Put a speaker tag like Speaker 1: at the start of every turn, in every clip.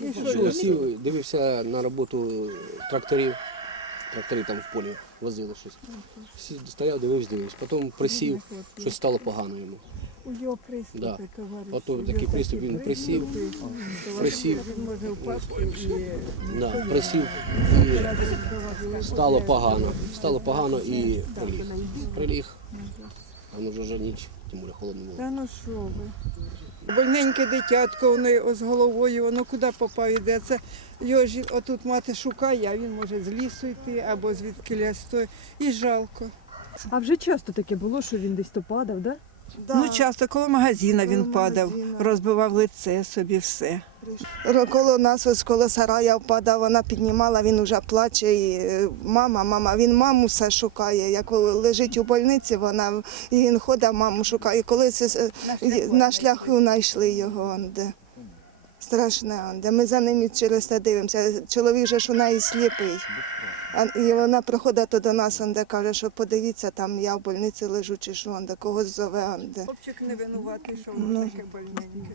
Speaker 1: І
Speaker 2: Що, сів, дивився на роботу тракторів. Трактори там в полі возили щось. Сів, стояв, дивився, дивився. Потім присів, щось стало погано йому.
Speaker 1: У його приступи,
Speaker 2: Да.
Speaker 1: товариш.
Speaker 2: Ото такий приступ, він присів, присів.
Speaker 1: Може впасти і
Speaker 2: Да, присів і стало погано. Стало погано і приліг. Приліг. А ну вже ж ніч, тим більше холодно було.
Speaker 1: Та ну що ви? Больненьке дитятко, воно з головою, воно куди попав іде. Це його ж отут мати шукає, а він може з лісу йти або звідки стой. І жалко.
Speaker 3: А вже часто таке було, що він десь то падав, да?
Speaker 1: Ну часто коло магазина він
Speaker 4: Коло
Speaker 1: падав,
Speaker 4: магазина.
Speaker 1: розбивав лице собі все.
Speaker 4: Коло нас, ось коло сарая впадав, вона піднімала, він вже плаче. І, е, мама, мама, він маму все шукає. Як лежить у больниці, вона і він ходить, маму шукає. Коли це, е, на шляху знайшли його. онде. Страшне, онде. Ми за ним і через те дивимося. Чоловік же ж у неї сліпий. А, і вона приходить то до нас, онде, каже, що подивіться, там я в больниці лежу, чи що, онде, когось зове.
Speaker 1: Хлопчик не винуватий, що
Speaker 4: Ну.
Speaker 1: воно таке больненьке.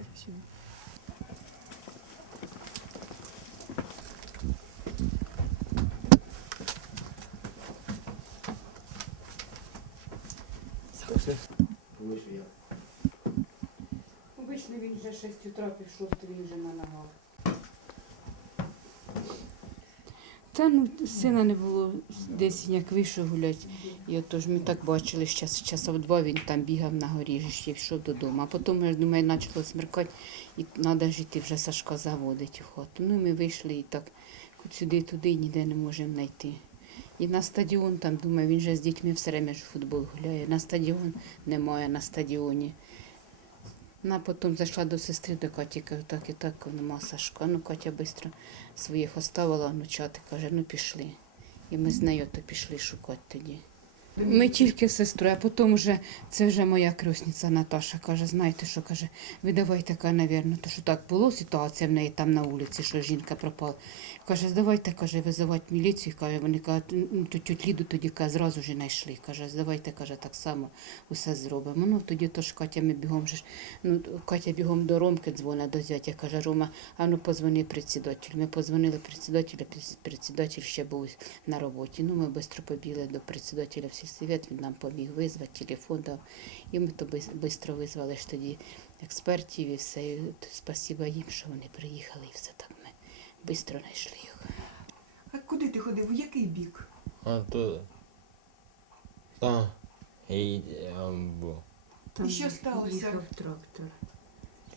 Speaker 5: Обично він вже 6 утра пішов, то він вже на ногах. Та ну, сина не було десь як вийшов гулять. І отож ми так бачили, що часов два він там бігав на горі, ще йшов додому. А потім, я думаю, почало смеркати, і треба ж йти вже Сашка заводить у хату. Ну і ми вийшли і так сюди, туди ніде не можемо знайти. І на стадіон там, думаю, він же з дітьми все время ж футбол гуляє. На стадіон немає на стадіоні. Вона потім зайшла до сестри, до Каті, каже, так і так, нема Сашка. Ну, Катя швидко своїх оставила, внучати, каже, ну пішли. І ми з нею то пішли шукати тоді. Ми тільки з сестрою, а потім вже це вже моя крісниця Наташа каже, знаєте що, каже, ви давайте, каже, навірно, то що так було ситуація в неї там на вулиці, що жінка пропала. Каже, здавайте, каже, визивати міліцію. Каже, вони кажуть, ну то тють Ліду тоді каже, зразу ж знайшли. Каже, здавайте, каже, так само усе зробимо. Ну тоді то ж Катя ми бігом же ж. Ну, Катя бігом до Ромки дзвонить до зятя, каже, Рома, а ну позвони председателю. Ми позвонили председателю, председатель ще був на роботі. Ну, ми швидко побігли до председателя в сільсовет, він нам поміг визвати, телефон дав. І ми то швидко визвали ж тоді експертів і все. І спасіба їм, що вони приїхали і все так ми швидко знайшли їх.
Speaker 3: А куди ти ходив? В який бік?
Speaker 6: Оттуда. Там. І ем, був.
Speaker 5: Там
Speaker 3: що сталося?
Speaker 5: Їхав трактор.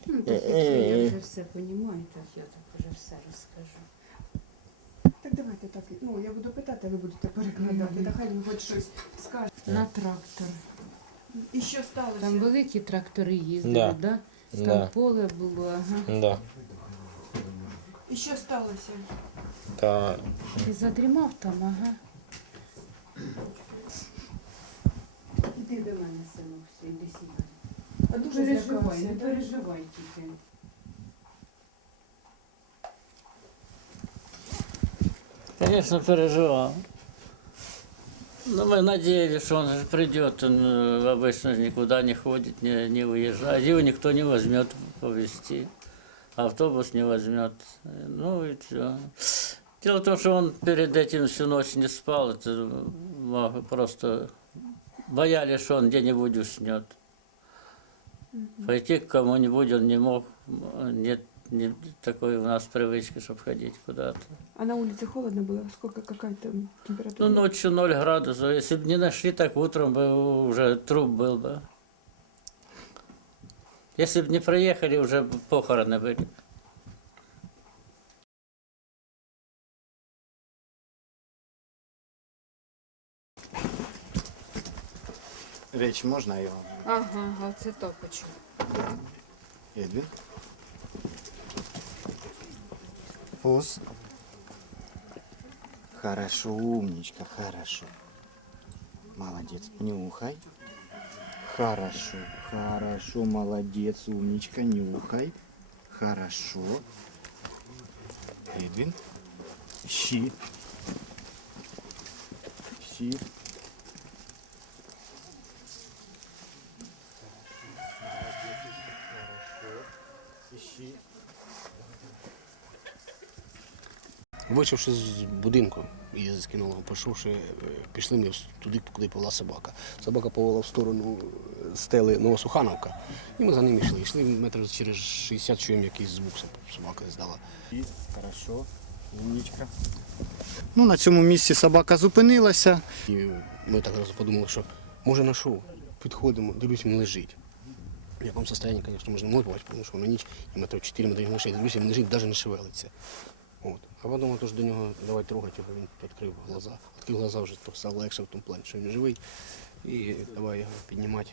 Speaker 5: Ну, так якщо я вже все розумію, так я так вже все розкажу.
Speaker 3: Давайте так. Ну, я буду питати, ви будете перекладати. Та хай ви хоч щось скажете.
Speaker 5: На трактор.
Speaker 3: І що сталося?
Speaker 5: Там великі трактори їздили,
Speaker 6: Да.
Speaker 5: да? Там
Speaker 6: Да.
Speaker 5: поле було, ага.
Speaker 6: Да.
Speaker 3: І що сталося?
Speaker 6: Та
Speaker 5: Ти задрімав там, ага. Іди до мене, синок, все, іди сідай.
Speaker 3: А дуже
Speaker 5: Переживай, не переживай тільки.
Speaker 7: Конечно, переживал. Но мы надеялись, что он придет, он э, обычно никуда не ходит, не, не уезжает. Его никто не возьмет повезти. Автобус не возьмет. Ну и все. Дело в том, что он перед этим всю ночь не спал. Это мог- просто боялись, что он где-нибудь уснет. Пойти к кому-нибудь он не мог. Нет, нет такой у нас привычки, чтобы ходить куда-то.
Speaker 3: А на улице холодно было? Сколько, какая там температура?
Speaker 7: Ну, ночью 0 градусов. Если бы не нашли, так утром бы уже труп был бы. Если бы не проехали, уже бы похороны были.
Speaker 8: Речь можна його?
Speaker 5: Ага, а це топочу.
Speaker 8: Едвін. Фус. Хорошо, умничка, хорошо. Молодец. Нюхай. Хорошо, хорошо, молодец, умничка, нюхай. Хорошо. Эдвин. Щи. Щи. Ищи.
Speaker 2: Вийшовши з будинку і з кінологом, пішовши, е, пішли ми туди, куди повела собака. Собака повела в сторону е, стели Новосухановка, і ми за ним йшли. Йшли метрів через 60 чуємо якийсь звук собака здала.
Speaker 8: І, хорошо, умничка. Ну, на цьому місці собака зупинилася.
Speaker 2: І ми так разом подумали, що може знайшов. Підходимо, дивлюсь, він лежить. В якому стані, звісно, можна не тому що на ніч і метрів 4 метрів на шесть. Дивлюся, він лежить, навіть не шевелиться. От. А потім тож до нього давай трогати його, він відкрив глаза. Відкрив глаза вже то стало легше в тому плані, що він живий. І давай його піднімати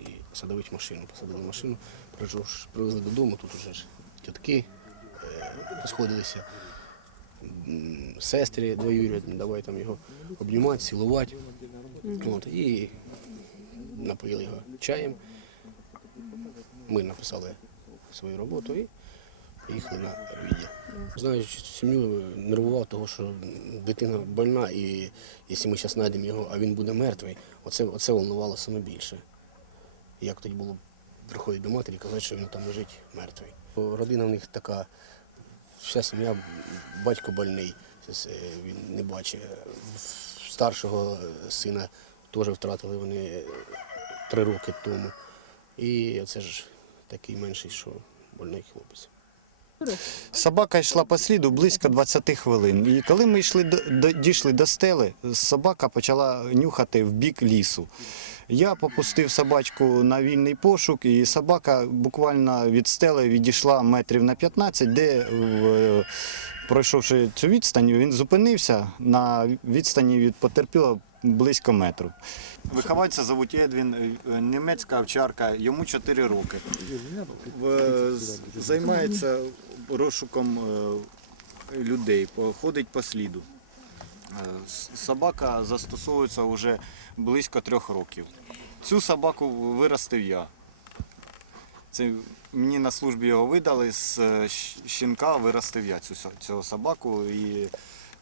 Speaker 2: і садовити машину. Посадили машину, привезли додому, тут уже ж тітки е, посходилися м, сестри двоюрідні, давай там його обнімати, цілувати. От, і напоїли його чаєм. Ми написали свою роботу і поїхали на відділ. Знаю, що сім'ю нервував, того, що дитина больна, і якщо ми зараз знайдемо його, а він буде мертвий, оце, оце волнувало саме більше. Як тоді було приходити до матері і казати, що він там лежить мертвий. Родина в них така, вся сім'я, батько больний, це він не бачить. Старшого сина теж втратили вони е, три роки тому. І це ж такий менший, що больний хлопець.
Speaker 8: Собака йшла по сліду близько 20 хвилин. І коли ми йшли до, дійшли до стели, собака почала нюхати в бік лісу. Я попустив собачку на вільний пошук, і собака буквально від стели відійшла метрів на 15, де, пройшовши цю відстань, він зупинився на відстані від потерпілого близько метру. Вихованця зовуть Едвін, е, німецька овчарка, йому 4 роки. Займається розшуком е, людей, ходить по сліду. Е, Собака застосовується вже близько трьох років. Цю собаку виростив я. Це мені на службі його видали, з е, щенка виростив я цю, цього собаку і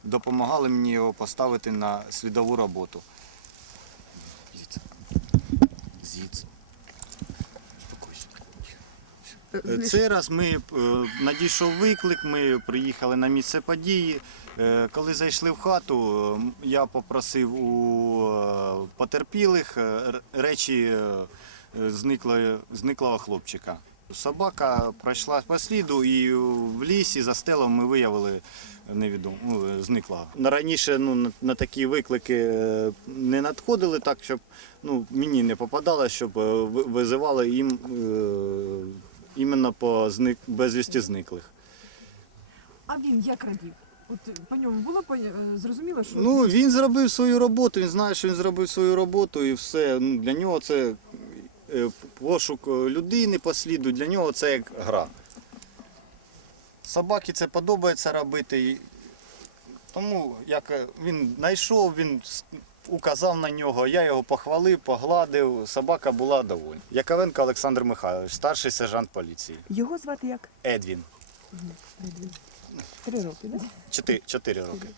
Speaker 8: допомагали мені його поставити на слідову роботу. Зіц. Зіц. Цей раз ми е, надійшов виклик, ми приїхали на місце події. Е, Коли зайшли в хату, е, я попросив у е, потерпілих е, речі е, е, зниклого хлопчика. Собака пройшла по сліду і в лісі за стелом ми виявили невідомо, ну, е, зниклого. Раніше ну, на, такі виклики е, не надходили так, щоб ну, мені не попадало, щоб е, визивали їм е, іменно по зник, безвісті зниклих.
Speaker 3: А він як радів? От по ньому було е, зрозуміло, що
Speaker 8: Ну, він зробив свою роботу, він знає, що він зробив свою роботу і все. Ну, для нього це е, пошук е, людини по сліду, для нього це як гра. Собаки це подобається робити. Тому як він знайшов, він указав на нього, я його похвалив, погладив, собака була довольна. Яковенко Олександр Михайлович, старший сержант поліції.
Speaker 3: його звати як?
Speaker 8: Едвін.
Speaker 3: Три роки, так?
Speaker 8: Чотири, чотири роки.